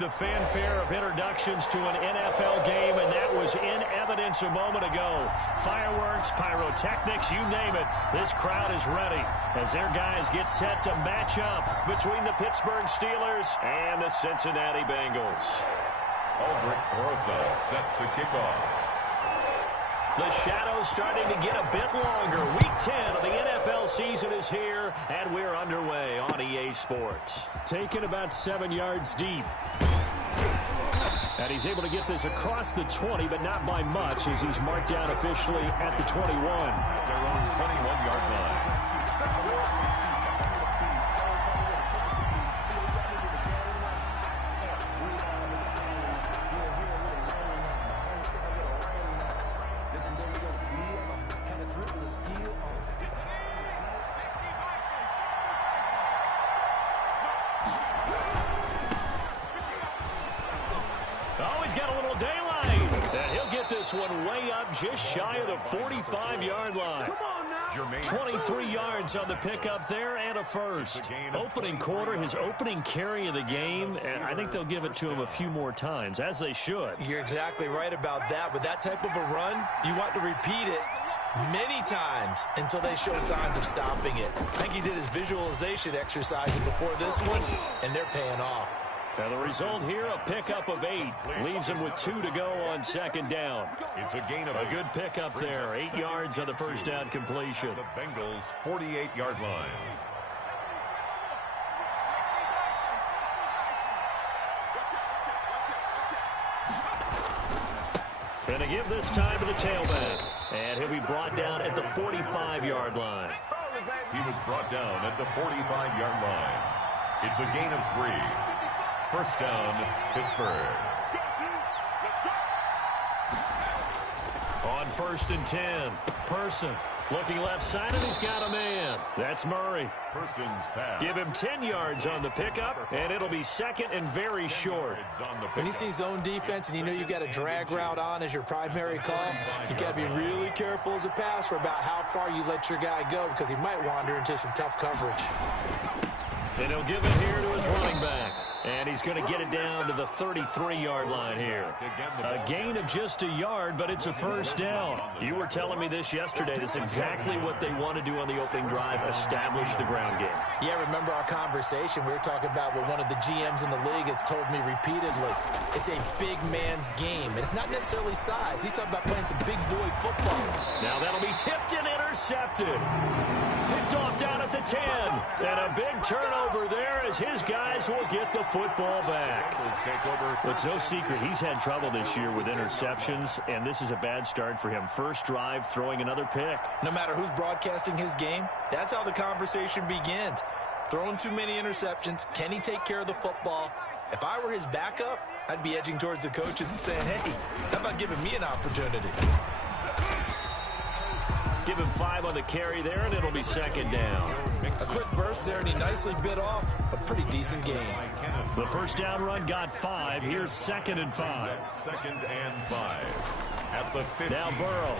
The fanfare of introductions to an NFL game, and that was in evidence a moment ago. Fireworks, pyrotechnics, you name it. This crowd is ready as their guys get set to match up between the Pittsburgh Steelers and the Cincinnati Bengals. Aldrich Rosa set to kick off. The shadow's starting to get a bit longer. Week 10 of the NFL season is here, and we're underway on EA Sports. Taken about 7 yards deep. And he's able to get this across the 20, but not by much, as he's marked down officially at the 21. Their own 21-yard line. One way up just shy of the 45-yard line. 23 yards on the pickup there and a first. Opening quarter, his opening carry of the game, and I think they'll give it to him a few more times, as they should. You're exactly right about that. With that type of a run, you want to repeat it many times until they show signs of stopping it. I think he did his visualization exercises before this one, and they're paying off. Now the result here, a pickup of 8. Leaves him with 2 to go on second down. It's a gain of a good pickup there. 8 yards on the first down completion. The Bengals' 48-yard line. And to give this time to the tailback. And he'll be brought down at the 45-yard line. He was brought down at the 45-yard line. It's a gain of 3. First down, Pittsburgh. On 1st and 10, Person looking left side, and he's got a man. That's Murray. Person's pass. Give him 10 yards on the pickup, and it'll be second and very short. When you see zone defense and you know you've got a drag route on as your primary call, you got to be really careful as a passer about how far you let your guy go, because he might wander into some tough coverage. And he'll give it here to his running back. And he's going to get it down to the 33-yard line here. A gain of just a yard, but it's a first down. You were telling me this yesterday. This is exactly what they want to do on the opening drive, establish the ground game. Yeah, remember our conversation? We were talking about what one of the GMs in the league has told me repeatedly. It's a big man's game. And it's not necessarily size. He's talking about playing some big boy football. Now that'll be tipped and intercepted. Picked off down at the 10. And a big turnover there as his guys will get the football back. It's no secret he's had trouble this year with interceptions, and this is a bad start for him. First drive, throwing another pick. No matter who's broadcasting his game, that's how the conversation begins. Throwing too many interceptions. Can he take care of the football? If I were his backup, I'd be edging towards the coaches and saying, hey, how about giving me an opportunity? Give him 5 on the carry there, and it'll be second down. A quick burst there, and he nicely bit off a pretty decent gain. The first down run got 5. Here's 2nd and 5. 2nd and 5. At the 50. Now Burrow.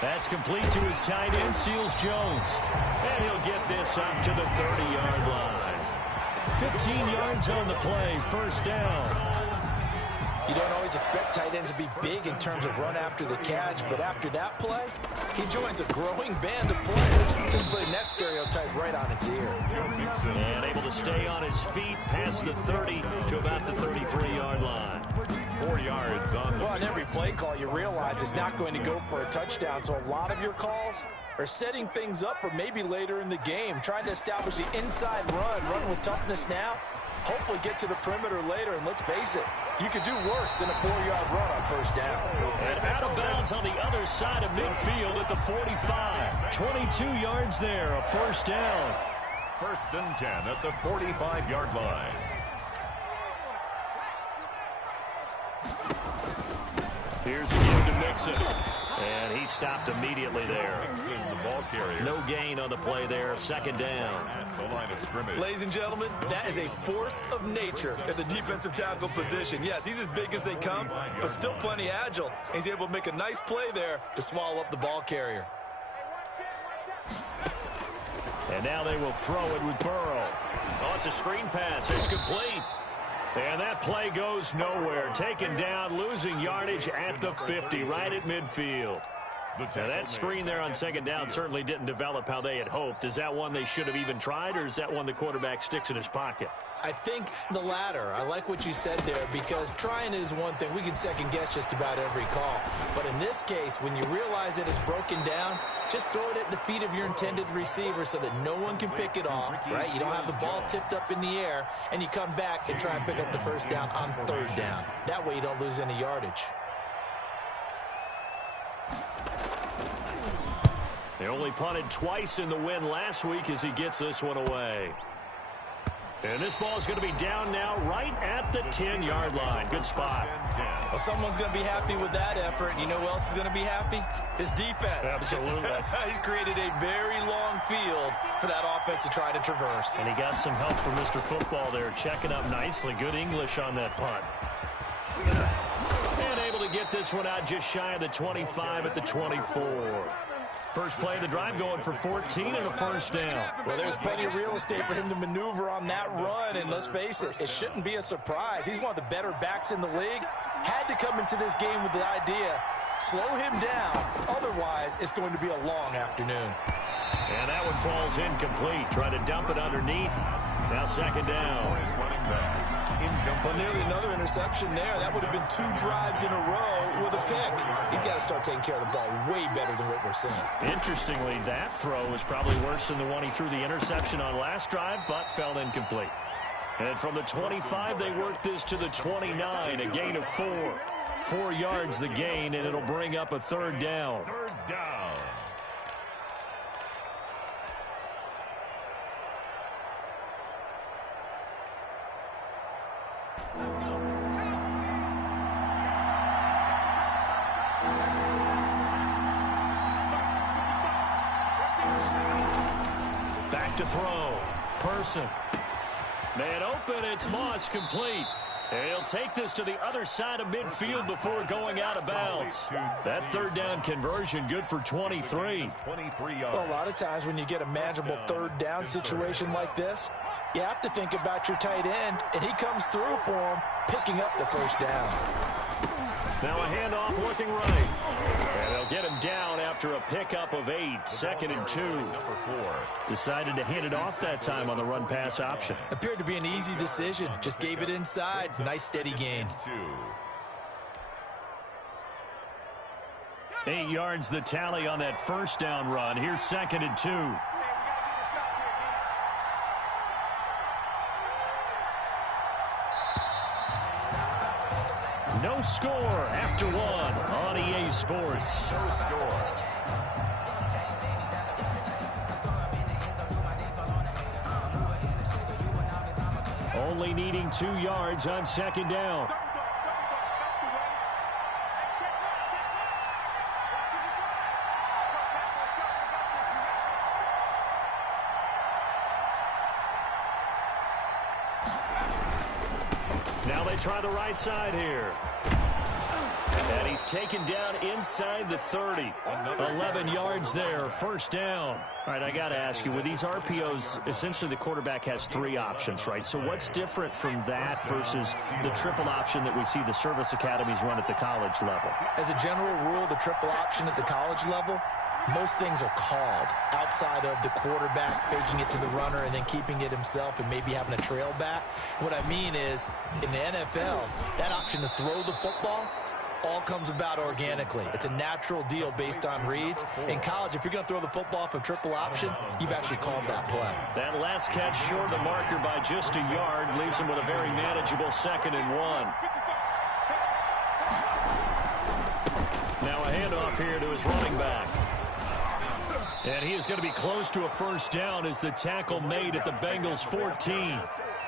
That's complete to his tight end, Seals Jones. And he'll get this up to the 30-yard line. 15 yards on the play, first down. You don't always expect tight ends to be big in terms of run after the catch, but after that play, he joins a growing band of players. He's putting that stereotype right on its ear. And able to stay on his feet past the 30 to about the 33-yard line. 4 yards on the... Well, on every play call, you realize it's not going to go for a touchdown, so a lot of your calls are setting things up for maybe later in the game, trying to establish the inside run with toughness now, hopefully get to the perimeter later, and let's face it, you could do worse than a 4-yard run on first down. And out of bounds on the other side of midfield at the 45. 22 yards there, a first down. 1st and 10 at the 45-yard line. Here's again to Mixon. And he stopped immediately there. The ball carrier. No gain on the play there. 2nd down. At the line of scrimmage. Ladies and gentlemen, that is a force of nature at the defensive tackle position. Yes, he's as big as they come, but still plenty agile. He's able to make a nice play there to swallow up the ball carrier. And now they will throw it with Burrow. Oh, it's a screen pass. It's complete. And that play goes nowhere. Taken down, losing yardage at the 50, right at midfield. Now, that screen there on second down certainly didn't develop how they had hoped. Is that one they should have even tried, or is that one the quarterback sticks in his pocket? I think the latter. I like what you said there, because trying it is one thing. We can second-guess just about every call. But in this case, when you realize it is broken down, just throw it at the feet of your intended receiver so that no one can pick it off, right? You don't have the ball tipped up in the air, and you come back and try and pick up the first down on third down. That way you don't lose any yardage. They only punted twice in the win last week as he gets this one away. And this ball is going to be down now right at the 10-yard line. Good spot. Well, someone's going to be happy with that effort. And you know who else is going to be happy? His defense. Absolutely. He's created a very long field for that offense to try to traverse. And he got some help from Mr. Football there, checking up nicely. Good English on that punt. And able to get this one out just shy of the 25 at the 24. First play of the drive going for 14 and a first down. Well, there's plenty of real estate for him to maneuver on that run, and let's face it, it shouldn't be a surprise. He's one of the better backs in the league. Had to come into this game with the idea, slow him down, otherwise it's going to be a long afternoon. And that one falls incomplete. Try to dump it underneath. Now second down. Well, nearly another interception there. That would have been 2 drives in a row with a pick. He's got to start taking care of the ball way better than what we're seeing. Interestingly, that throw was probably worse than the one he threw the interception on last drive, but fell incomplete. And from the 25, they work this to the 29, a gain of 4. 4 yards the gain, and it'll bring up a third down. Third down. Back to throw. Person. Man open, it's Moss, complete. And he'll take this to the other side of midfield before going out of bounds. That third down conversion good for 23. Well, a lot of times when you get a manageable third down situation like this, you have to think about your tight end, and he comes through for him, picking up the first down. Now a handoff looking right. And they'll get him down after a pickup of 8. Second and 2. Decided to hand it off that time on the run-pass option. Appeared to be an easy decision. Just gave it inside. Nice steady gain. 8 yards the tally on that first down run. Here's second and 2. No score after 1 on EA Sports. No score. Only needing 2 yards on second down. Now they try the right side here. And he's taken down inside the 30. 11 yards there, first down. All right, I got to ask you, with these RPOs, essentially the quarterback has 3 options, right? So what's different from that versus the triple option that we see the service academies run at the college level? As a general rule, the triple option at the college level, most things are called outside of the quarterback faking it to the runner and then keeping it himself and maybe having a trail back. What I mean is, in the NFL, that option to throw the football all comes about organically. It's a natural deal based on reads. In college, if you're going to throw the football for triple option, you've actually called that play. That last catch short of the marker by just a yard leaves him with a very manageable second and 1. Now a handoff here to his running back. And he is going to be close to a first down as the tackle made at the Bengals 14.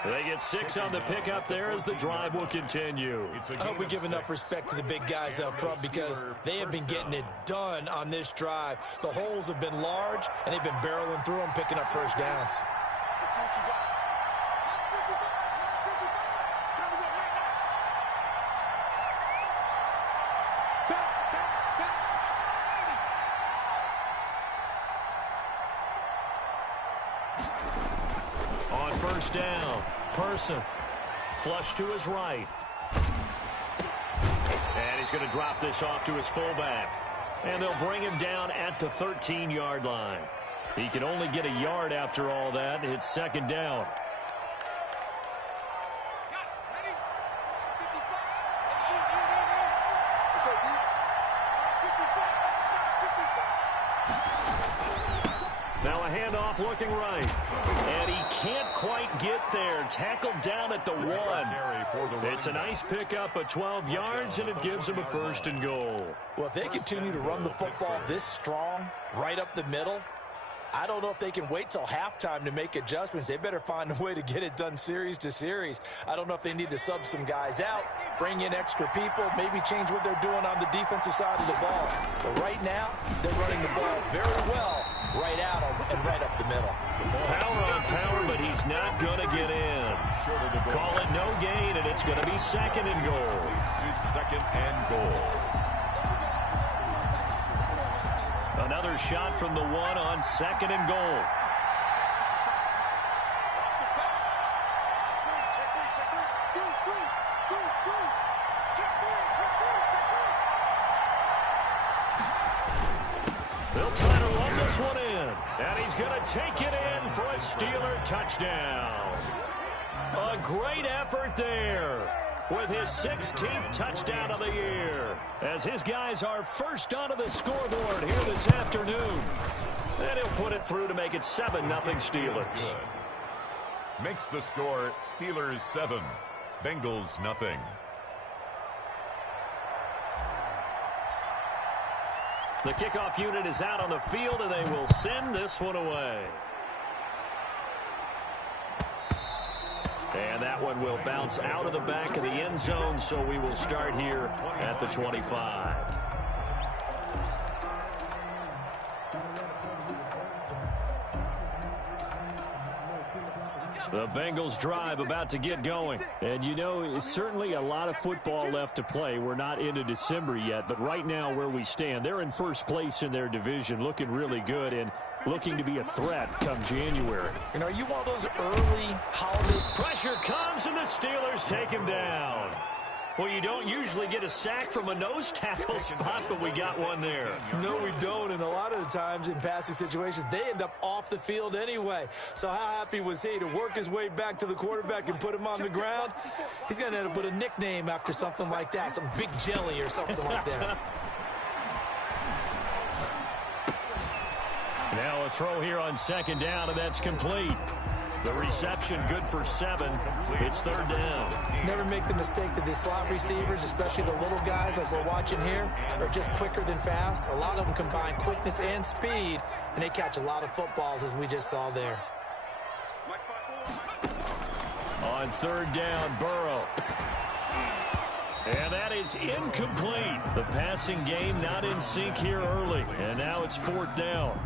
They get 6 on the pickup there as the drive will continue. I hope we give enough respect to the big guys up front because they have been getting it done on this drive. The holes have been large, and they've been barreling through them, picking up first downs. On first down, Person. Flush to his right. And he's going to drop this off to his fullback. And they'll bring him down at the 13-yard line. He can only get a yard after all that. It's second down. Now a handoff looking right. And he can't quite get there. Tackled down at the 1. It's a nice pickup of 12 yards, and it gives him a 1st and goal. Well, if they continue to run the football this strong, right up the middle, I don't know if they can wait till halftime to make adjustments. They better find a way to get it done series to series. I don't know if they need to sub some guys out, bring in extra people, maybe change what they're doing on the defensive side of the ball. But right now, they're running the ball very well right out and right up the middle. Power on power, but he's not going to get in. Call it no gain, and it's going to be 2nd and goal. Second and goal. Another shot from the 1 on 2nd and goal. They'll try to run this one in. And he's going to take it in for a Steeler touchdown. A great effort there, with his 16th touchdown of the year, as his guys are first onto the scoreboard here this afternoon. And he'll put it through to make it 7-0 Steelers. Good. Makes the score Steelers 7, Bengals nothing. The kickoff unit is out on the field, and they will send this one away. And that one will bounce out of the back of the end zone, so we will start here at the 25. The Bengals drive about to get going. And, you know, certainly a lot of football left to play. We're not into December yet, but right now where we stand, they're in first place in their division, looking really good and looking to be a threat come January. You know, are you one of those early holiday... Pressure comes, and the Steelers take him down. Well, you don't usually get a sack from a nose tackle spot, but we got one there. No, we don't, and a lot of the times in passing situations, they end up off the field anyway. So how happy was he to work his way back to the quarterback and put him on the ground? He's going to end up with a nickname after something like that, some Big Jelly or something like that. Now a throw here on 2nd down, and that's complete. The reception good for 7. It's 3rd down. Never make the mistake that the slot receivers, especially the little guys like we're watching here, are just quicker than fast. A lot of them combine quickness and speed, and they catch a lot of footballs, as we just saw there. On 3rd down, Burrow. And that is incomplete. The passing game not in sync here early. And now it's 4th down.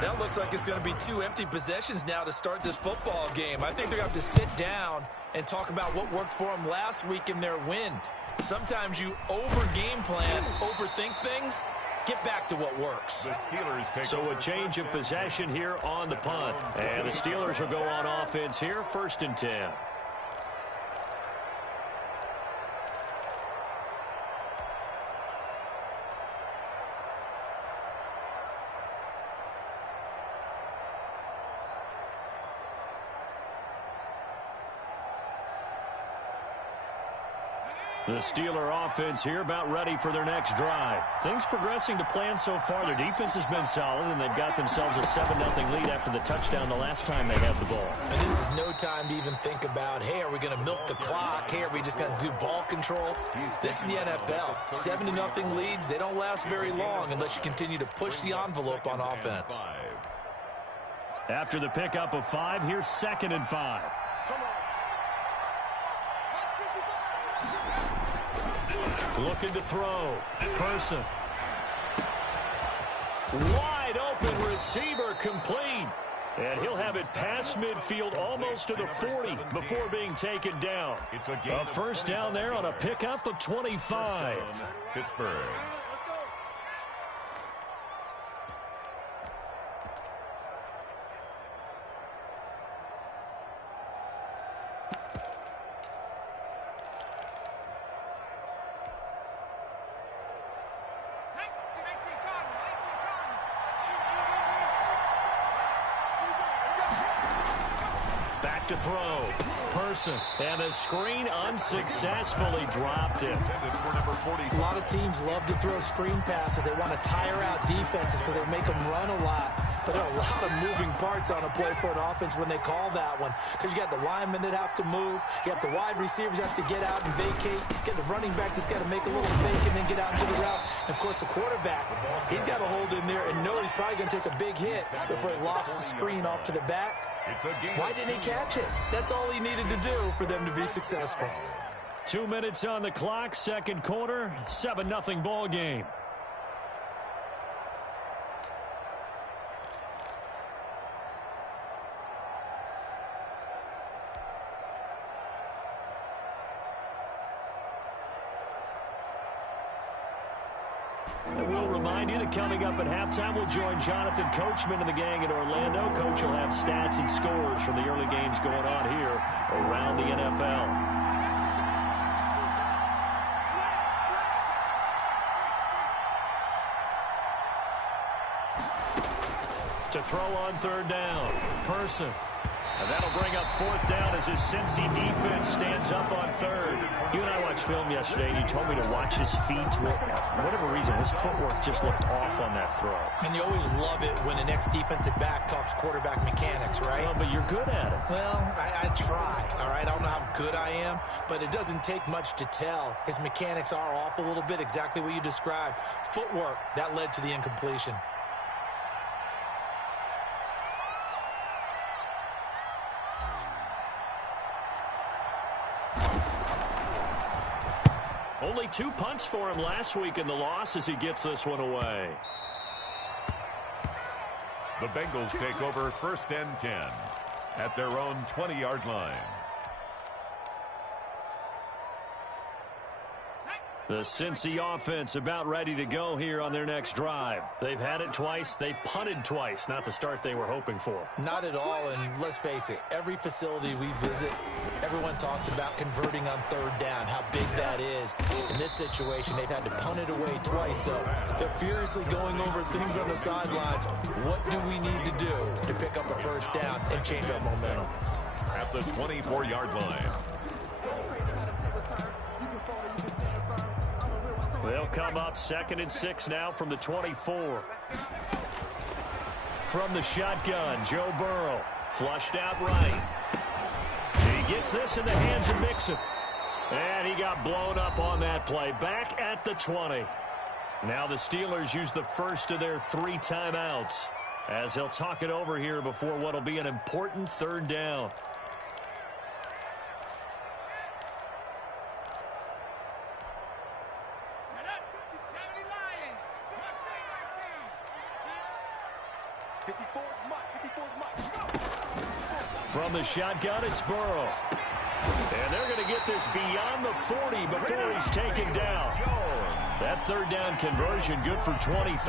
That looks like it's going to be 2 empty possessions now to start this football game. I think they're going to have to sit down and talk about what worked for them last week in their win. Sometimes you over-game plan, overthink things. Get back to what works. The Steelers take so a change of possession here on the punt. And the Steelers will go on offense here, 1st and 10. The Steeler offense here about ready for their next drive. Things progressing to plan so far. Their defense has been solid, and they've got themselves a 7-0 lead after the touchdown the last time they had the ball. And this is no time to even think about, hey, are we going to milk the clock? Hey, are we just going to do ball control? This is the NFL. 7-0 leads, they don't last very long unless you continue to push the envelope on offense. After the pickup of 5, here's 2nd and 5. Looking to throw. Person. Wide open receiver complete. And he'll have it past midfield almost to the 40 before being taken down. It's a 1st down there on a pickup of 25. Pittsburgh. to throw. Person. And the screen unsuccessfully dropped it. A lot of teams love to throw screen passes. They want to tire out defenses because they make them run a lot. But there are a lot of moving parts on a play for an offense when they call that one. Because you got the linemen that have to move. You got the wide receivers that have to get out and vacate. You got the running back that's got to make a little fake and then get out into the route. And, of course, the quarterback, he's got to hold in there and know he's probably going to take a big hit before he lofts the screen off to the back. Why didn't he catch it? That's all he needed to do for them to be successful. 2 minutes on the clock, second quarter, 7-0 ball game. And we'll remind you that coming up at halftime, we'll join Jonathan Coachman and the gang in Orlando. Coach will have stats and scores from the early games going on here around the NFL. To throw on third down. Person. And that'll bring up fourth down as his Cincy defense stands up on third. You and I watched film yesterday, and you told me to watch his feet. For whatever reason, his footwork just looked off on that throw. And you always love it when the next defensive back talks quarterback mechanics, right? Well, but you're good at it. Well, I try, all right? I don't know how good I am, but it doesn't take much to tell. His mechanics are off a little bit, exactly what you described. Footwork, that led to the incompletion. Only 2 punts for him last week in the loss as he gets this one away. The Bengals take over 1st and 10 at their own 20-yard line. The Cincy offense about ready to go here on their next drive. They've had it twice. They've punted twice. Not the start they were hoping for. Not at all, and let's face it, every facility we visit, everyone talks about converting on third down, how big that is. In this situation, they've had to punt it away twice, so they're furiously going over things on the sidelines. What do we need to do to pick up a first down and change our momentum? At the 24-yard line. They'll come up 2nd and 6 now from the 24. From the shotgun, Joe Burrow. Flushed out right. He gets this in the hands of Mixon. And he got blown up on that play. Back at the 20. Now the Steelers use the first of their 3 timeouts as they'll talk it over here before what will be an important third down. From the shotgun, it's Burrow. And they're going to get this beyond the 40 before he's taken down. That third down conversion good for 23.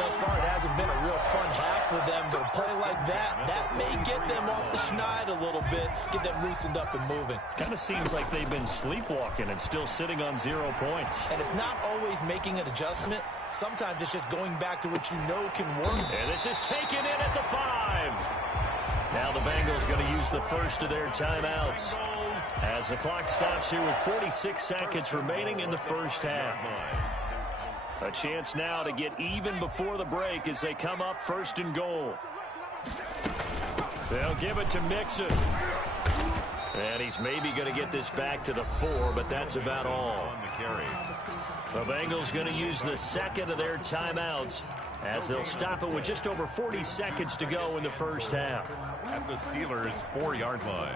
Thus far, it hasn't been a real fun half for them, but a play like that may get them off the schneid a little bit, get them loosened up and moving. Kind of seems like they've been sleepwalking and still sitting on 0 points. And it's not always making an adjustment. Sometimes it's just going back to what you know can work. And this is taken in at the 5. Now the Bengals going to use the first of their timeouts as the clock stops here with 46 seconds remaining in the first half. A chance now to get even before the break as they come up 1st and goal. They'll give it to Mixon. And he's maybe going to get this back to the 4, but that's about all. The Bengals going to use the second of their timeouts as they'll stop it with just over 40 seconds to go in the first half. At the Steelers' 4-yard line.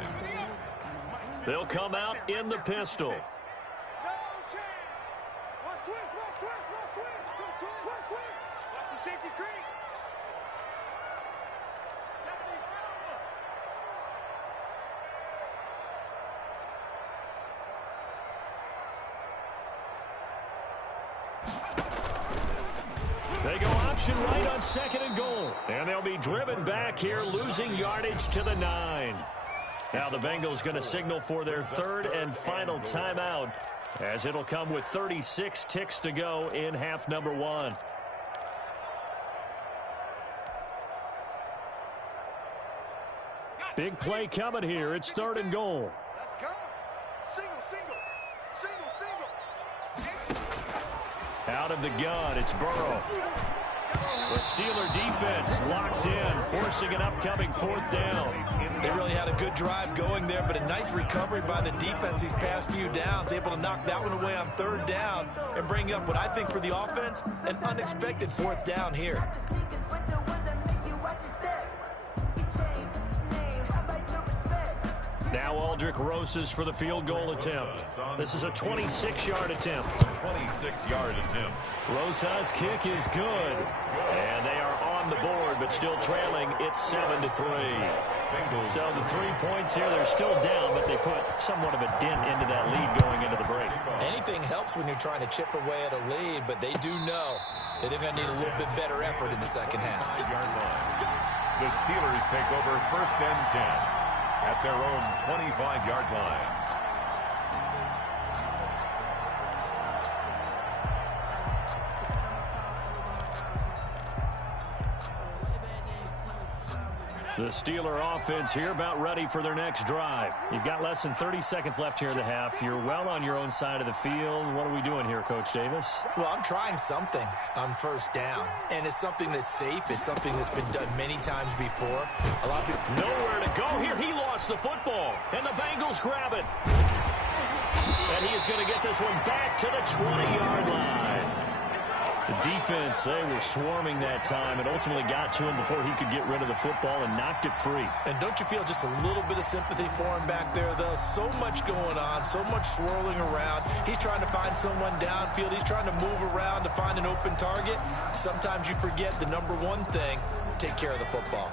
They'll come out in the pistol. They go option right on 2nd and goal. And they'll be driven back here, losing yardage to the 9. Now the Bengals going to signal for their 3rd and final timeout as it'll come with 36 ticks to go in half number 1. Big play coming here. It's 3rd and goal. Let's go. Single. Out of the gun, it's Burrow. The Steeler defense locked in, forcing an upcoming 4th down. They really had a good drive going there, but a nice recovery by the defense these past few downs, able to knock that one away on 3rd down and bring up what I think for the offense, an unexpected 4th down here. Now Aldrick Rosas for the field goal attempt. This is a 26-yard attempt. 26-yard attempt. Rosas' kick is good. And they are on the board, but still trailing. It's 7-3. So the 3 points here, they're still down, but they put somewhat of a dent into that lead going into the break. Anything helps when you're trying to chip away at a lead, but they do know that they're going to need a little bit better effort in the second half. The Steelers take over 1st and 10. At their own 25-yard line. The Steeler offense here about ready for their next drive. You've got less than 30 seconds left here in the half. You're well on your own side of the field. What are we doing here, Coach Davis? Well, I'm trying something on 1st down, and it's something that's safe. It's something that's been done many times before. A lot of people... Nowhere to go here. He lost the football, and the Bengals grab it. And he is going to get this one back to the 20-yard line. The defense, they were swarming that time and ultimately got to him before he could get rid of the football and knocked it free. And don't you feel just a little bit of sympathy for him back there, though? So much going on, so much swirling around. He's trying to find someone downfield. He's trying to move around to find an open target. Sometimes you forget the number one thing, take care of the football.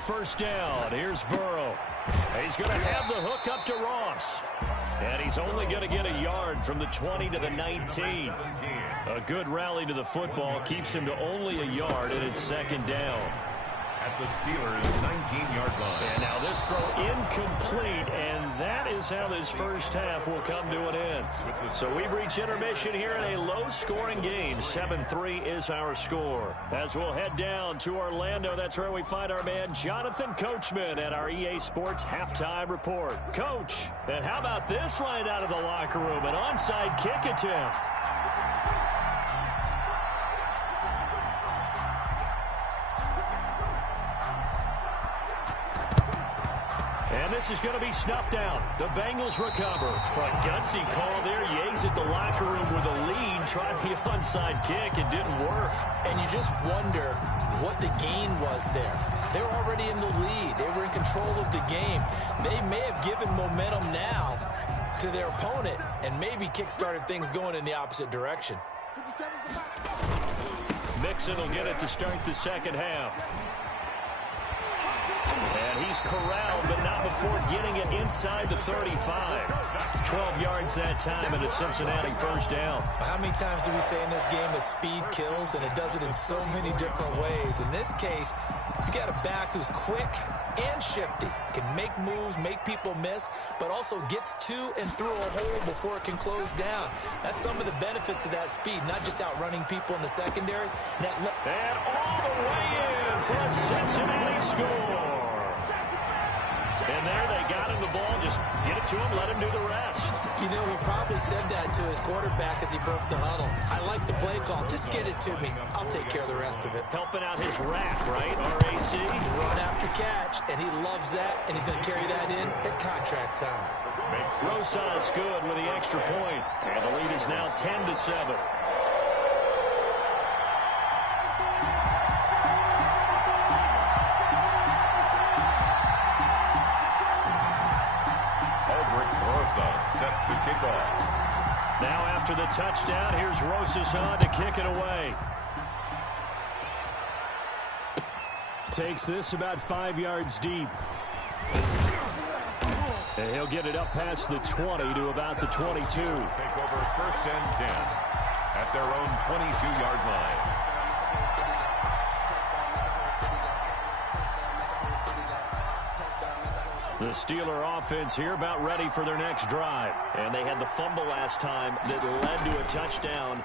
First down. Here's Burrow. He's going to have the hook up to Ross. And he's only going to get a yard from the 20 to the 19. A good rally to the football keeps him to only a yard, and it's 2nd down. At the Steelers' 19-yard line. And now this throw incomplete, and that is how this first half will come to an end. So we've reached intermission here in a low-scoring game. 7-3 is our score. As we'll head down to Orlando, that's where we find our man Jonathan Coachman at our EA Sports Halftime Report. Coach, and how about this right out of the locker room? An onside kick attempt. And this is going to be snuffed out. The Bengals recover. A gutsy call there. Yates at the locker room with a lead. Tried the onside kick. It didn't work. And you just wonder what the gain was there. They were already in the lead. They were in control of the game. They may have given momentum now to their opponent and maybe kick-started things going in the opposite direction. Mixon will get it to start the second half. And he's corralled, but not before getting it inside the 35. 12 yards that time, and a Cincinnati first down. How many times do we say in this game that speed kills, and it does it in so many different ways? In this case, you got a back who's quick and shifty, can make moves, make people miss, but also gets to and through a hole before it can close down. That's some of the benefits of that speed, not just outrunning people in the secondary. And all the way in for a Cincinnati score. And there they got him the ball. Just get it to him, let him do the rest. You know, he probably said that to his quarterback as he broke the huddle. I like the play call. Just get it to me. I'll take care of the rest of it. Helping out his rack, right? RAC. Run after catch, and he loves that, and he's going to carry that in at contract time. Rosas good with the extra point. And the lead is now 10-7. Set to kick off. Now after the touchdown, here's Rosas on to kick it away. Takes this about 5 yards deep. And he'll get it up past the 20 to about the 22. Take over 1st and 10 at their own 22-yard line. The Steeler offense here about ready for their next drive. And they had the fumble last time that led to a touchdown.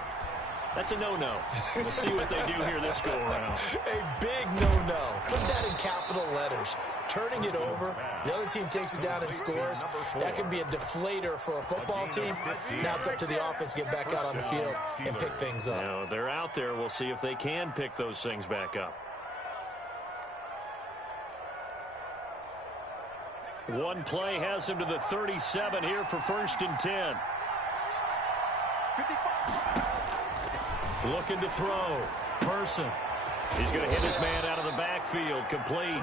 That's a no-no. We'll see what they do here this go-around. A big no-no. Put that in capital letters. Turning it over, the other team takes it down and scores. That can be a deflator for a football team. Now it's up to the offense to get back out on the field and pick things up. Now, they're out there. We'll see if they can pick those things back up. One play has him to the 37 here for 1st and 10. Looking to throw. Person. He's going to hit his man out of the backfield. Complete.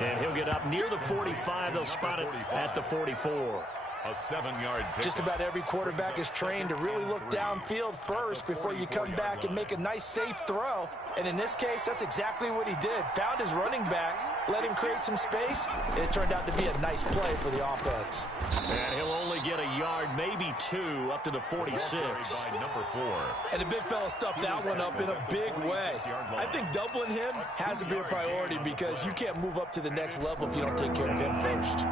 And he'll get up near the 45. They'll spot it at the 44. A 7-yard pick. Just about every quarterback is trained to really look downfield first before you come back and make a nice, safe throw. And in this case, that's exactly what he did. Found his running back, let him create some space, and it turned out to be a nice play for the offense. And he'll only get a yard, maybe 2, up to the 46. By number 4. And the big fella stuffed that one up in a big way. I think doubling him has to be a priority because you can't move up to the next level if you don't take care of him first.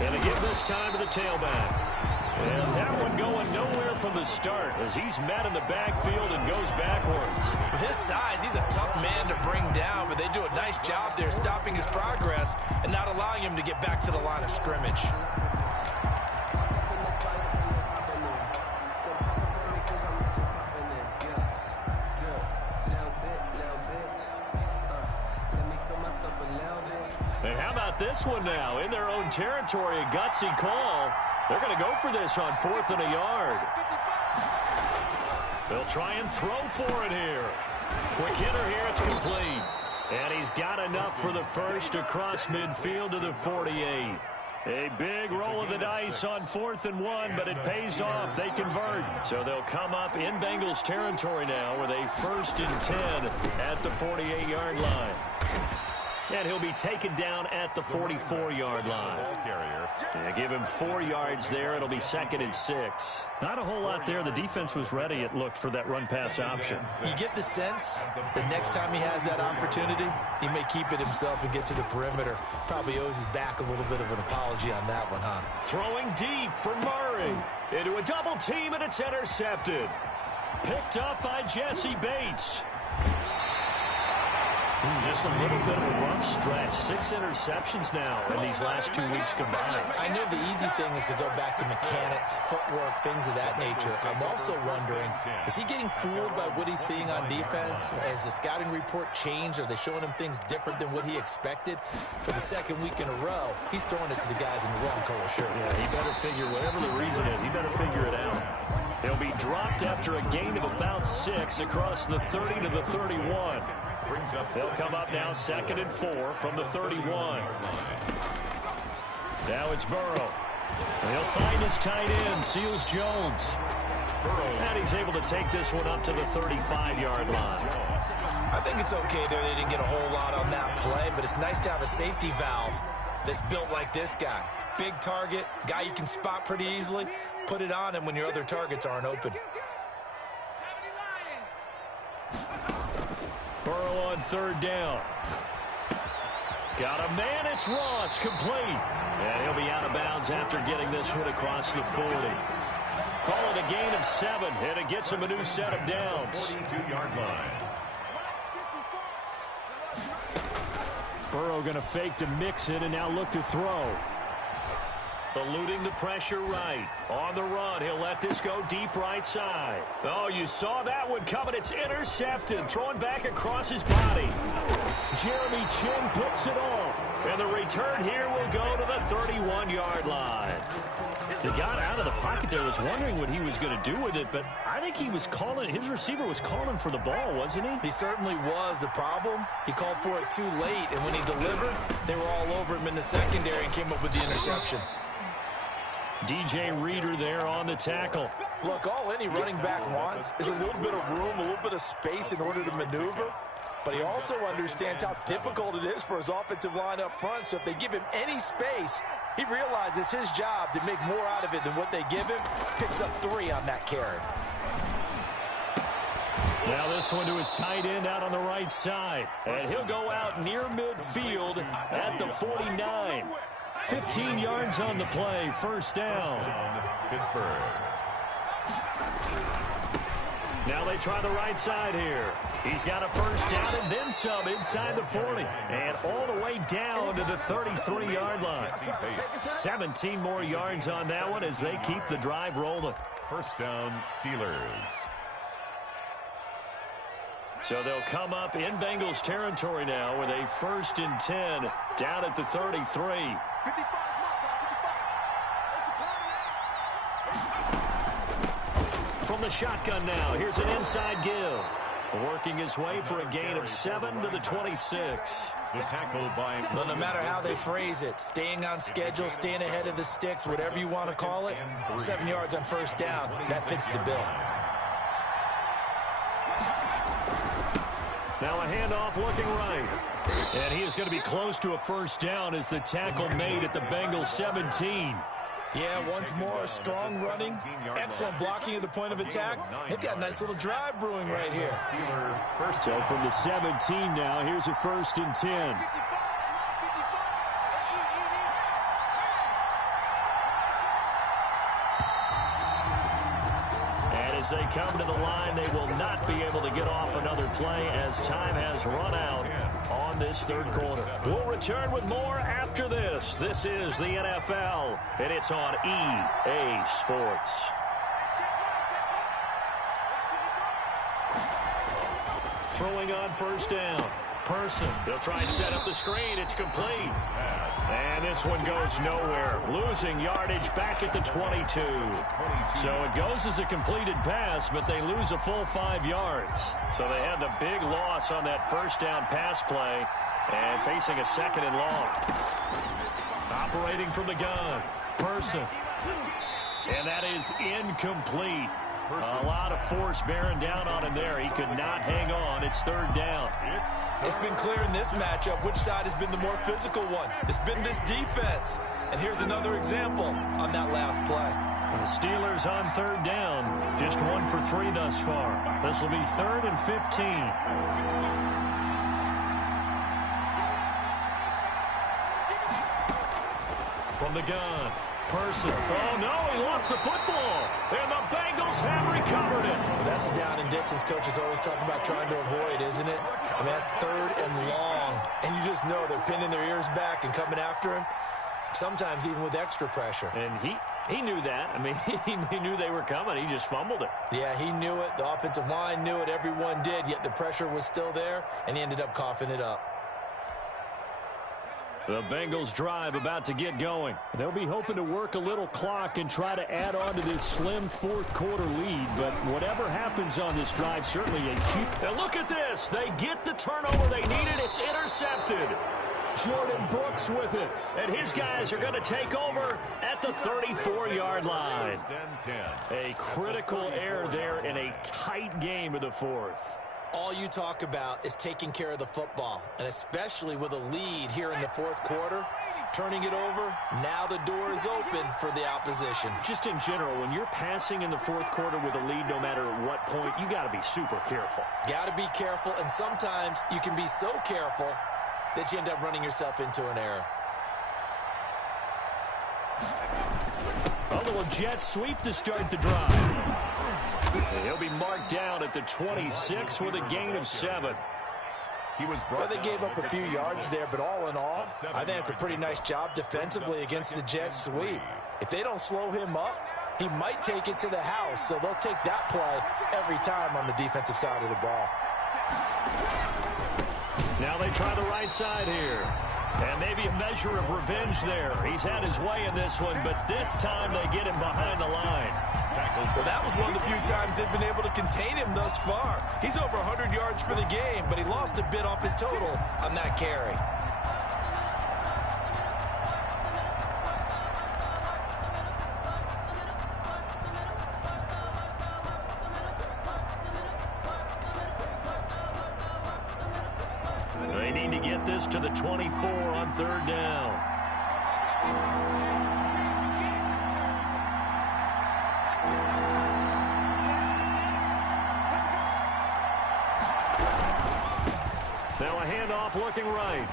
And again this time to the tailback. And that one going nowhere from the start as he's met in the backfield and goes backwards. With his size, he's a tough man to bring down, but they do a nice job there stopping his progress and not allowing him to get back to the line of scrimmage. And how about this one now? In their own territory, a gutsy call. They're going to go for this on 4th and a yard. They'll try and throw for it here. Quick hitter here. It's complete. And he's got enough for the first across midfield to the 48. A big roll of the dice on 4th and 1, but it pays off. They convert. So they'll come up in Bengals territory now with a 1st and 10 at the 48-yard line. And he'll be taken down at the 44-yard line. Yeah, give him 4 yards there. It'll be 2nd and 6. Not a whole lot there. The defense was ready, it looked, for that run-pass option. You get the sense that next time he has that opportunity, he may keep it himself and get to the perimeter. Probably owes his back a little bit of an apology on that one, huh? Throwing deep for Murray. Into a double team, and it's intercepted. Picked up by Jesse Bates. Just a little bit of a rough stretch. 6 interceptions now in these last 2 weeks combined. I know the easy thing is to go back to mechanics, footwork, things of that nature. I'm also wondering, is he getting fooled by what he's seeing on defense? Has the scouting report changed? Are they showing him things different than what he expected? For the 2nd week in a row, he's throwing it to the guys in the wrong color shirt. Yeah, he better figure, whatever the reason is, he better figure it out. He'll be dropped after a gain of about 6 across the 30 to the 31. They'll come up now 2nd and 4 from the 31. Now it's Burrow. He'll find his tight end, Seals Jones. And he's able to take this one up to the 35-yard line. I think it's okay there. They didn't get a whole lot on that play, but it's nice to have a safety valve that's built like this guy. Big target, guy you can spot pretty easily. Put it on him when your other targets aren't open. Burrow on 3rd down. Got a man, it's Ross, complete. And he'll be out of bounds after getting this one across the 40. Call it a gain of 7, and it gets him a new set of downs. 42-yard line. Burrow going to fake to mix it and now look to throw. Eluding the pressure right. On the run, he'll let this go deep right side. Oh, you saw that one coming. It's intercepted. Throwing back across his body. Jeremy Chin picks it off. And the return here will go to the 31-yard line. He got out of the pocket there. Was wondering what he was going to do with it, but I think he was calling, his receiver was calling for the ball, wasn't he? He certainly was. The problem, he called for it too late, and when he delivered, they were all over him in the secondary and came up with the interception. DJ Reader there on the tackle. Look, all any running back wants is a little bit of room, a little bit of space in order to maneuver. But he also understands how difficult it is for his offensive line up front. So if they give him any space, he realizes his job to make more out of it than what they give him. Picks up 3 on that carry. Now this one to his tight end out on the right side. And he'll go out near midfield at the 49. 15 yards on the play, first down. Pittsburgh. Now they try the right side here. He's got a first down and then some inside the 40. And all the way down to the 33-yard line. 17 more yards on that one as they keep the drive rolling. First down, Steelers. So they'll come up in Bengals territory now with a 1st and 10 down at the 33. From the shotgun now, here's an inside give. Working his way for a gain of 7 to the 26. The tackle by... Well, no matter how they phrase it, staying on schedule, staying ahead of the sticks, whatever you want to call it, 7 yards on first down, that fits the bill. Now a handoff looking right. And he is going to be close to a first down as the tackle made at the Bengals 17. Yeah, once more, strong running, excellent blocking at the point of attack. They've got a nice little drive brewing right here. So from the 17 now, here's a 1st and 10. As they come to the line, they will not be able to get off another play as time has run out on this third quarter. We'll return with more after this. This is the NFL, and it's on EA Sports. Throwing on first down. Person. They'll try and set up the screen. It's complete. And this one goes nowhere. Losing yardage back at the 22. So it goes as a completed pass, but they lose a full 5 yards. So they had the big loss on that first down pass play and facing a 2nd and long. Operating from the gun. Person. And that is incomplete. A lot of force bearing down on him there. He could not hang on. It's 3rd down. It's been clear in this matchup which side has been the more physical one. It's been this defense. And here's another example on that last play. The Steelers on 3rd down. Just 1 for 3 thus far. This will be 3rd and 15. From the gun. Person. Oh, no, he lost the football. And the Bengals have recovered it. Well, that's a down and distance coaches always talk about trying to avoid, isn't it? I mean, that's 3rd and long. And you just know they're pinning their ears back and coming after him, sometimes even with extra pressure. And he knew that. I mean, he knew they were coming. He just fumbled it. Yeah, he knew it. The offensive line knew it. Everyone did, yet the pressure was still there, and he ended up coughing it up. The Bengals drive about to get going. They'll be hoping to work a little clock and try to add on to this slim 4th quarter lead. But whatever happens on this drive, certainly a huge... Now look at this. They get the turnover they needed. It's intercepted. Jordan Brooks with it. And his guys are going to take over at the 34-yard line. A critical error there in a tight game of the 4th. All you talk about is taking care of the football, and especially with a lead here in the 4th quarter, turning it over, now the door is open for the opposition. Just in general, when you're passing in the 4th quarter with a lead, no matter what point, you got to be super careful. Got to be careful, and sometimes you can be so careful that you end up running yourself into an error. A little jet sweep to start the drive. He'll be marked down at the 26 with a gain of 7. Well, they gave up a few yards there, but all in all, I think it's a pretty nice job defensively against the jet sweep. If they don't slow him up, he might take it to the house, so they'll take that play every time on the defensive side of the ball. Now they try the right side here. And maybe a measure of revenge there. He's had his way in this one, but this time they get him behind the line. Well, that was one of the few times they've been able to contain him thus far. He's over 100 yards for the game, but he lost a bit off his total on that carry. They need to get this to the 24 on 3rd down. handoff looking right.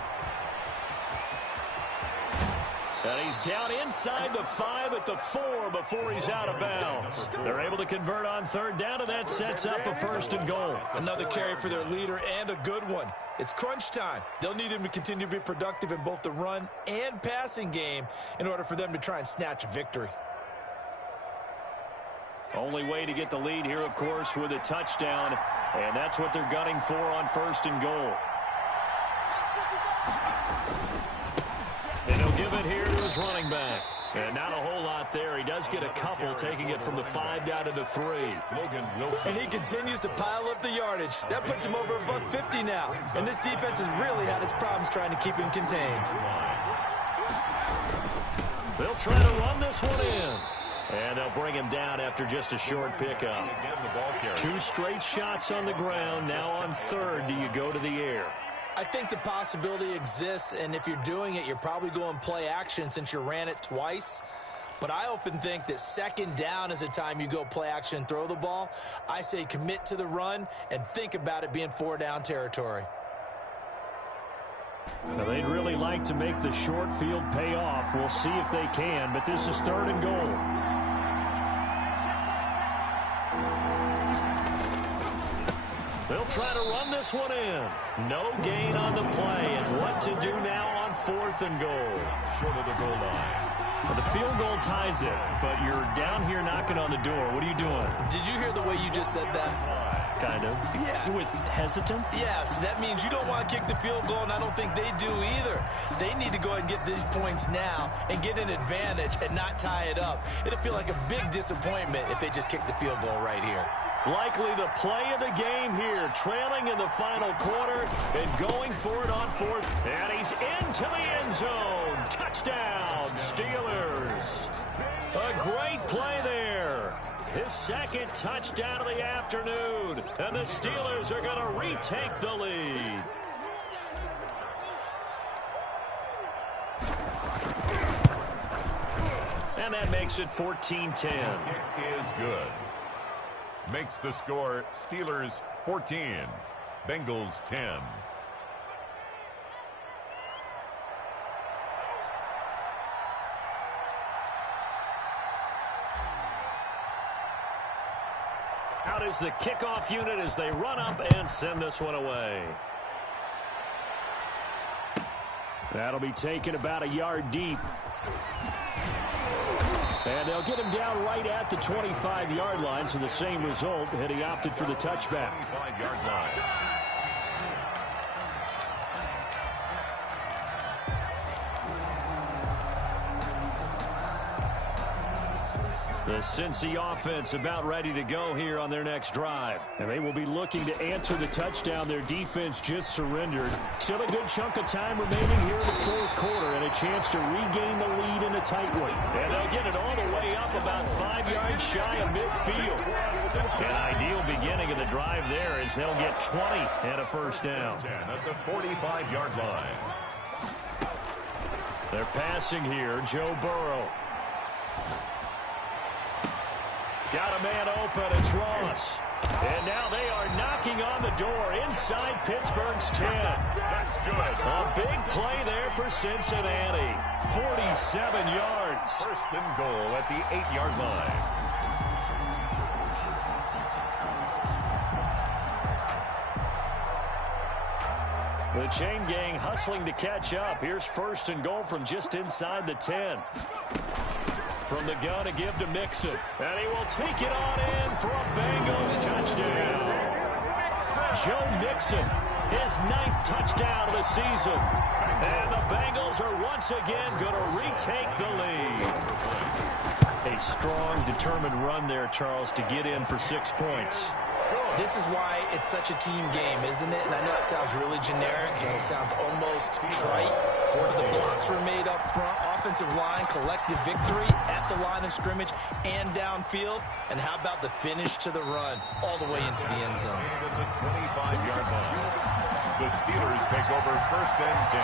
And he's down inside the 5 at the 4 before he's out of bounds. They're able to convert on third down, and that sets up a 1st and goal. Another carry for their leader and a good one. It's crunch time. They'll need him to continue to be productive in both the run and passing game in order for them to try and snatch a victory. Only way to get the lead here, of course, with a touchdown, and that's what they're gunning for on 1st and goal. And he'll give it here to his running back. And not a whole lot there. He does get a couple, taking it from the 5 down to the 3. Logan Wilson. And he continues to pile up the yardage. That puts him over $150 now. And this defense has really had its problems trying to keep him contained. They'll try to run this one in. And they'll bring him down after just a short pickup. 2 straight shots on the ground. Now on 3rd, do you go to the air? I think the possibility exists, and if you're doing it, you're probably going play action since you ran it twice. But I often think that 2nd down is a time you go play action and throw the ball. I say commit to the run and think about it being 4 down territory. Now, they'd really like to make the short field pay off. We'll see if they can, but this is 3rd and goal. They'll try to run this one in. No gain on the play, and what to do now on 4th and goal. Short of the goal line. Well, the field goal ties it, but you're down here knocking on the door. What are you doing? Did you hear the way you just said that? Kind of. Yeah. With hesitance? Yes, that means you don't want to kick the field goal, and I don't think they do either. They need to go ahead and get these points now and get an advantage and not tie it up. It'll feel like a big disappointment if they just kick the field goal right here. Likely the play of the game here, trailing in the final quarter and going for it on 4th. And he's into the end zone. Touchdown, Steelers. A great play there. His 2nd touchdown of the afternoon. And the Steelers are going to retake the lead. And that makes it 14-10. Kick is good. Makes the score Steelers 14, Bengals 10. Out is the kickoff unit as they run up and send this one away. That'll be taken about a yard deep. And they'll get him down right at the 25-yard line, so the same result, had he opted for the touchback. 25-yard line. The Cincy offense about ready to go here on their next drive. And they will be looking to answer the touchdown their defense just surrendered. Still a good chunk of time remaining here in the 4th quarter and a chance to regain the lead in a tight one. And they'll get it all the way up about 5 yards shy of midfield. An ideal beginning of the drive there as they'll get 20 and a 1st down. 10 at the 45-yard line. They're passing here, Joe Burrow. Got a man open, it's Ross. And now they are knocking on the door inside Pittsburgh's 10. That's good. A big play there for Cincinnati. 47 yards. 1st and goal at the 8-yard line. The chain gang hustling to catch up. Here's 1st and goal from just inside the 10. From the gun to give to Mixon. And he will take it on in for a Bengals touchdown. Joe Mixon, his 9th touchdown of the season. And the Bengals are once again going to retake the lead. A strong, determined run there, Charles, to get in for 6 points. This is why it's such a team game, isn't it? And I know it sounds really generic and it sounds almost trite, but the blocks were made up front, offensive line, collective victory at the line of scrimmage and downfield. And how about the finish to the run all the way into the end zone? At the 25-yard line. The Steelers take over 1st and 10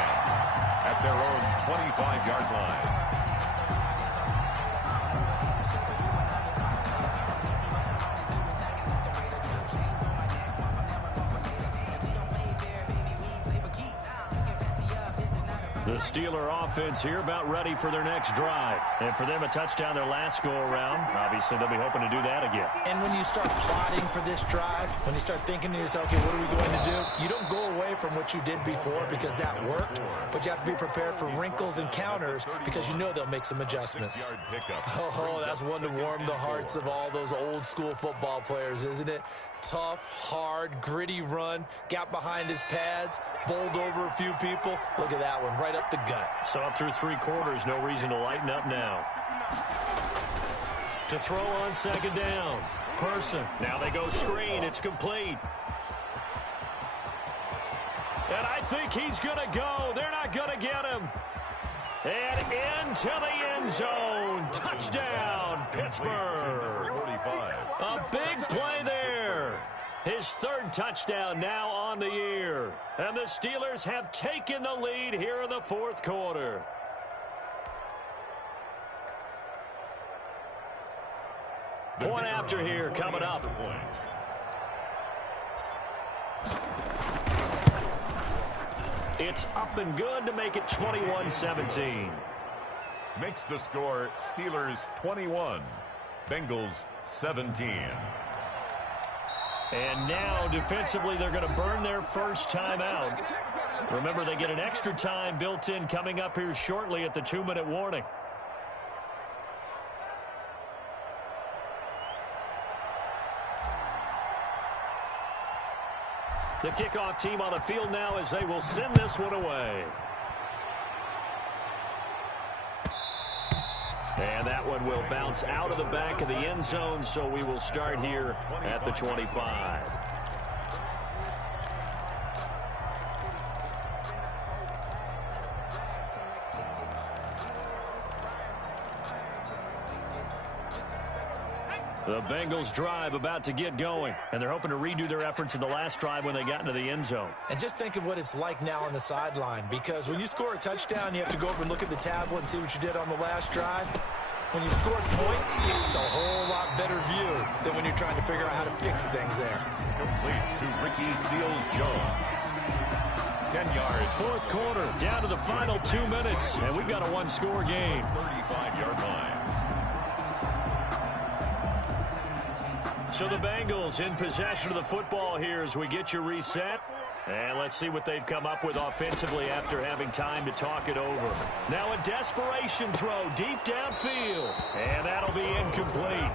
at their own 25-yard line. The Steeler offense here about ready for their next drive. And for them, a touchdown their last go-around. Obviously, they'll be hoping to do that again. And when you start plotting for this drive, when you start thinking to yourself, okay, what are we going to do? You don't go away from what you did before because that worked, but you have to be prepared for wrinkles and counters because you know they'll make some adjustments. Oh, that's one to warm the hearts of all those old-school football players, isn't it? Tough, hard, gritty run, got behind his pads, bowled over a few people. Look at that one, right up the gut. So up through 3 quarters, no reason to lighten up now. To throw on second down. Person. Now they go screen. It's complete. And I think he's going to go. They're not going to get him. And into the end zone. Touchdown, Pittsburgh. A big play there. His 3rd touchdown now on the year. And the Steelers have taken the lead here in the 4th quarter. Point after here coming up. It's up and good to make it 21-17. Makes the score Steelers 21, Bengals 17. And now defensively they're going to burn their first time out. Remember, they get an extra time built in coming up here shortly at the 2-minute warning. The kickoff team on the field now as they will send this one away. And that one will bounce out of the back of the end zone, so we will start here at the 25. The Bengals drive about to get going, and they're hoping to redo their efforts in the last drive when they got into the end zone. And just think of what it's like now on the sideline, because when you score a touchdown, you have to go over and look at the tablet and see what you did on the last drive. When you score points, it's a whole lot better view than when you're trying to figure out how to fix things there. Complete to Ricky Seals-Jones. 10 yards. 4th quarter, down to the final 2 minutes, and we've got a 1-score game. 35-yard line. So the Bengals in possession of the football here as we get you reset. And let's see what they've come up with offensively after having time to talk it over. Now a desperation throw deep downfield. And that'll be incomplete.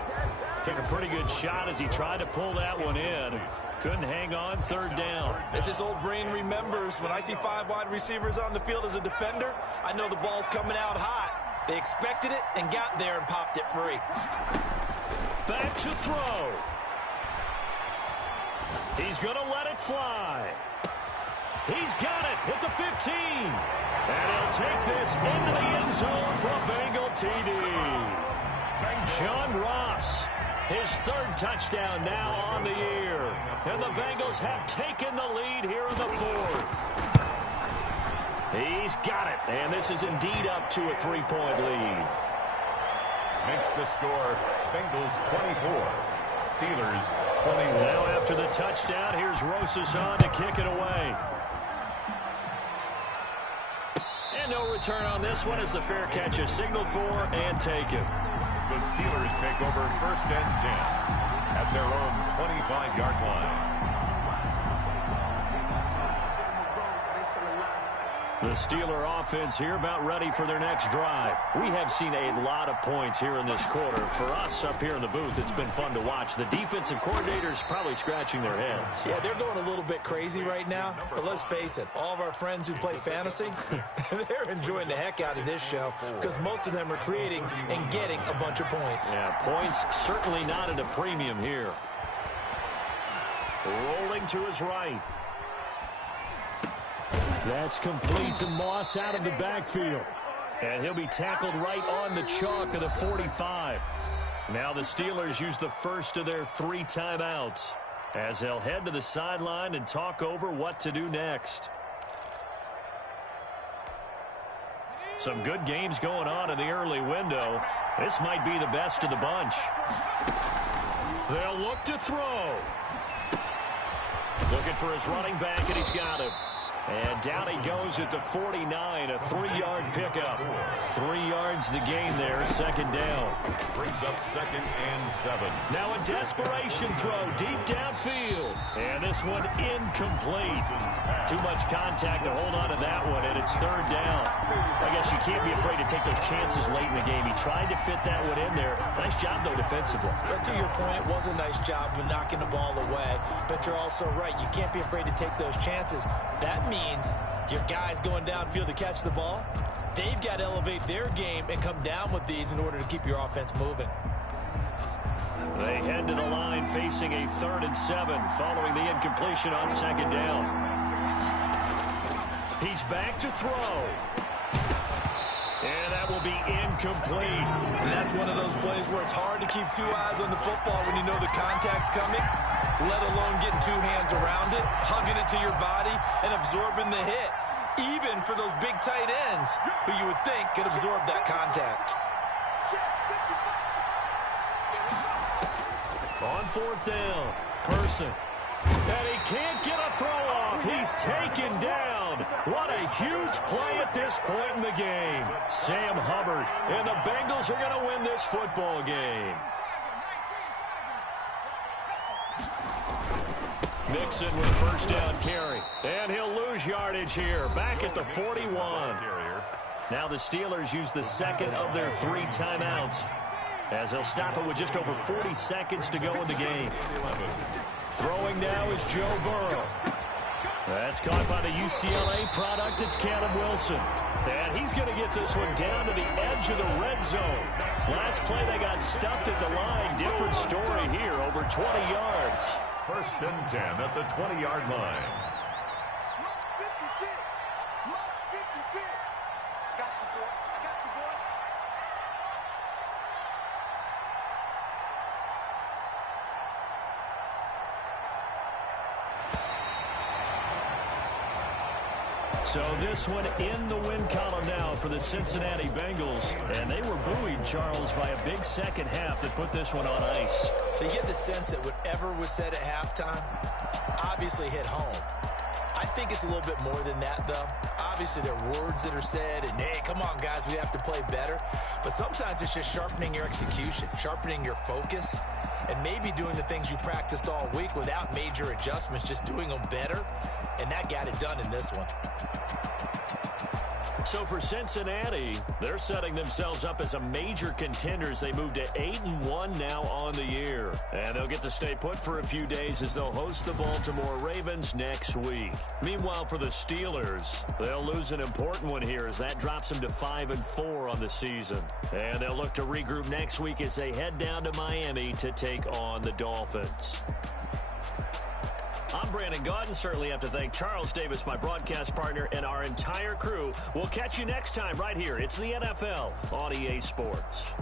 Took a pretty good shot as he tried to pull that one in. Couldn't hang on 3rd down. As this old brain remembers, when I see 5 wide receivers on the field as a defender, I know the ball's coming out hot. They expected it and got there and popped it free. Back to throw. He's going to let it fly. He's got it at the 15. And he'll take this into the end zone for a Bengal TD. John Ross, his 3rd touchdown now on the year. And the Bengals have taken the lead here in the 4th. He's got it. And this is indeed up to a 3-point lead. Makes the score Bengals 24, Steelers 21. Now after the touchdown, here's Rosas on to kick it away. And no return on this one as the fair catch is signaled for and taken. The Steelers take over 1st and 10 at their own 25-yard line. The Steeler offense here about ready for their next drive. We have seen a lot of points here in this quarter. For us up here in the booth, it's been fun to watch. The defensive coordinators probably scratching their heads. Yeah, they're going a little bit crazy right now. But let's face it, all of our friends who play fantasy, they're enjoying the heck out of this show because most of them are creating and getting a bunch of points. Yeah, points certainly not at a premium here. Rolling to his right. That's complete to Moss out of the backfield. And he'll be tackled right on the chalk of the 45. Now the Steelers use the first of their 3 timeouts as they'll head to the sideline and talk over what to do next. Some good games going on in the early window. This might be the best of the bunch. They'll look to throw. Looking for his running back, and he's got him. And down he goes at the 49, a 3-yard pickup. 3 yards the gain there, second down. Brings up 2nd and 7. Now a desperation throw deep downfield. And this one incomplete. Too much contact to hold on to that one, and it's 3rd down. I guess you can't be afraid to take those chances late in the game. He tried to fit that one in there. Nice job, though, defensively. But to your point, it was a nice job of knocking the ball away. But you're also right. You can't be afraid to take those chances. That means your guys going downfield to catch the ball, they've got to elevate their game and come down with these in order to keep your offense moving. They head to the line facing a 3rd and 7 following the incompletion on 2nd down. He's back to throw. And that will be incomplete. And that's one of those plays where it's hard to keep 2 eyes on the football when you know the contact's coming, let alone getting 2 hands around it, hugging it to your body, and absorbing the hit. Even for those big tight ends who you would think could absorb that contact. On 4th down, Person. And he can't get a throw off. He's taken down. What a huge play at this point in the game. Sam Hubbard, and the Bengals are going to win this football game. Mixon with a 1st down carry. And he'll lose yardage here. Back at the 41. Now the Steelers use the 2nd of their 3 timeouts, as they'll stop it with just over 40 seconds to go in the game. Throwing now is Joe Burrow. That's caught by the UCLA product. It's Cannon Wilson. And he's going to get this one down to the edge of the red zone. Last play they got stuffed at the line. Different story here, over 20 yards. 1st and 10 at the 20-yard line. Lost 56. Lost 56. Got you, boy. I got you, boy. So this one in the win column now for the Cincinnati Bengals. And they were buoyed, Charles, by a big second half that put this one on ice. So you get the sense that whatever was said at halftime obviously hit home. I think it's a little bit more than that, though. Obviously, there are words that are said, and, hey, come on, guys, we have to play better. But sometimes it's just sharpening your execution, sharpening your focus, and maybe doing the things you practiced all week without major adjustments, just doing them better. And that got it done in this one. So for Cincinnati, they're setting themselves up as a major contender as they move to 8-1 now on the year. And they'll get to stay put for a few days as they'll host the Baltimore Ravens next week. Meanwhile, for the Steelers, they'll lose an important one here as that drops them to 5-4 on the season. And they'll look to regroup next week as they head down to Miami to take on the Dolphins. I'm Brandon Gaudin. Certainly have to thank Charles Davis, my broadcast partner, and our entire crew. We'll catch you next time right here. It's the NFL on EA Sports.